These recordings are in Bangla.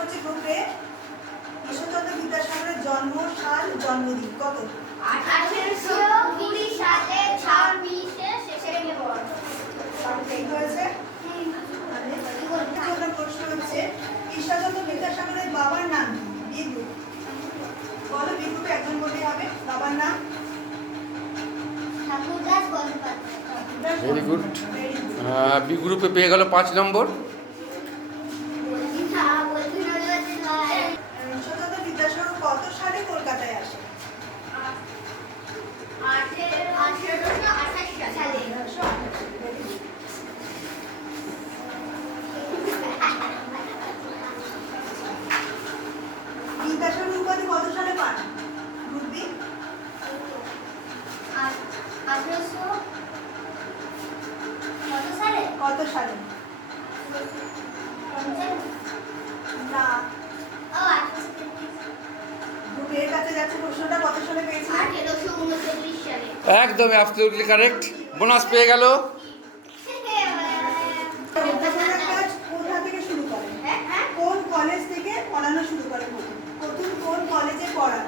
হচ্ছে গ্রুপে ঈশ্বরচন্দ্র বিদ্যাসাগরের জন্ম সাল জন্মদিন কত? 1820 সালে 26শে সেপ্টেম্বর। ঠিক হয়েছে। প্রশ্ন হচ্ছে ঈশ্বরচন্দ্র বিদ্যাসাগরের বাবার নাম কি? বি গ্রুপ বলো, বি গ্রুপে একজন বললেই হবে। বাবার নাম Thakurdas Bandyopadhyay. Very good. B গ্রুপে পেয়ে গেল 5 নম্বর। ঈশ্বরচন্দ্র বিদ্যাসাগর কত সালে কলকাতায় আসে? 1828 সালে। বিদ্যাসাগর উপাধি কত সালে পান? গ্রুপ বি 1800 কত সালে? কত সালে? না, গ্রুপ এর কাছে যাচ্ছে প্রশ্নটা। কত সালে পেয়েছে? 1839 সালে। একদম অ্যাবসলিউটলি কারেক্ট। বোনাস পেয়ে গেল। বিদ্যাসাগরের কাজ কোথা থেকে শুরু করেন? কোন কলেজ থেকে পড়ানো শুরু করেন? প্রথম কোন কলেজে পড়ান?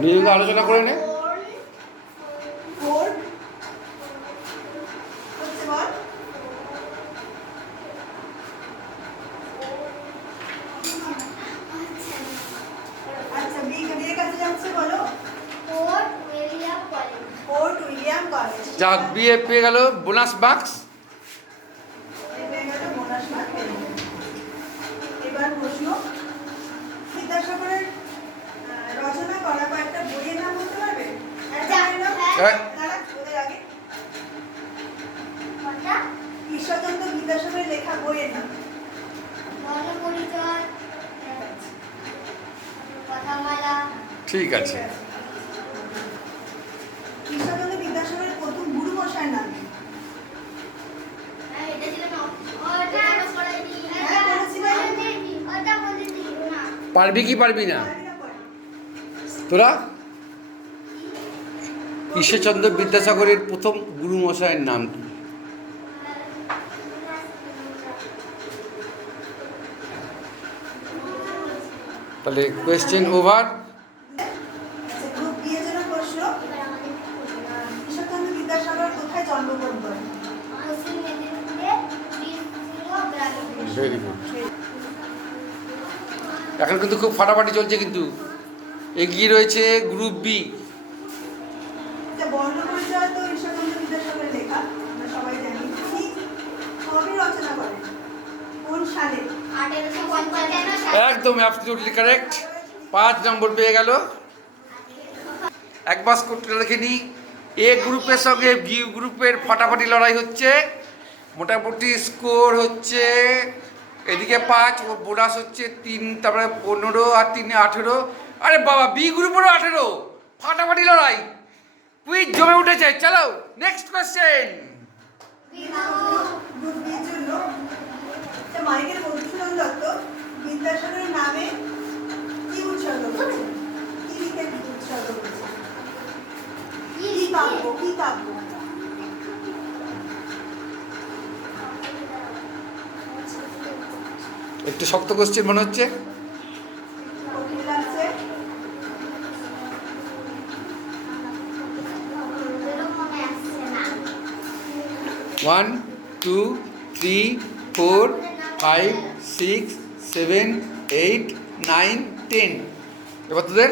নিয়ে আলোচনা করে নে। ফোর্ড হচ্ছে বল। আচ্ছা, বি এর কাছে যাচ্ছে, বলো। Fort William college. Fort William college. যাক, বিয়ে পেয়ে গেল বোনাস বাক্স। এবার প্রশ্ন, বিদ্যাসাগরের রচনা করা কয়েকটা বইয়ের নাম বলতে পারবে? ওদের আগে ঈশ্বরচন্দ্র বিদ্যাসাগরের লেখা বইয়ের নাম। বর্ণপরিচয়, কথামালা। ঠিক আছে। ঈশ্বরচন্দ্র বিদ্যাসাগরের প্রথম গুরু মশাইয়ের নাম কি? এটা ছিল না, ওটা পড়াইনি। হ্যাঁ, বলেছিলাম। ওটা বলেছি না। পারবি কি পারবি না তোরা? ঈশ্বরচন্দ্র বিদ্যাসাগরের প্রথম গুরু মশাইয়ের নাম কি? তাহলে কোয়েশ্চেন ওভার। গ্রুপ বি এর জন্য প্রশ্ন, ঈশ্বরচন্দ্র বিদ্যাসাগর কোথায় জন্মগ্রহণ করেন? পশ্চিম মেদিনীপুরে বীরসিংহ গ্রামে। Very good. এখন কিন্তু খুব ফাটাফাটি চলছে, কিন্তু এগিয়ে রয়েছে গ্রুপ বি। বর্ণপরিচয় তো ঈশ্বরচন্দ্র বিদ্যাসাগরের লেখা, আমরা সবাই জানি। তিনি কবে রচনা করেন? কোন সালে? 1855 সালে। একদম অ্যাবসলিউটলি কারেক্ট। 5 নম্বর পেয়ে গেল। একবার স্কোরটা দেখে নিই। এ গ্রুপের সঙ্গে বি গ্রুপের ফাটাফাটি লড়াই হচ্ছে। মোটামুটি স্কোর হচ্ছে এদিকে 5, ও বোনাস হচ্ছে 3, তারপরে 15 আর 3 18। আরে বাবা, বি গ্রুপেরও 18। ফাটাফাটি লড়াই, কুইজ জমে উঠেছে। চলো নেক্সট কোয়েশ্চেন। গ্রুপ বি এর জন্য মাইকেল মধুসূদন দত্ত বিদ্যাসাগরের নামে কি উৎসর্গ করেছেন? কি লিখে উৎসর্গ করেছেন? কি কাব্য? কি কাব্য? একটু শক্ত কোয়েশ্চেন মনে হচ্ছে। কঠিন লাগছে? মনে আসছে না। 1 2 3 4 5 6 7 8 9 10। এবার তোদের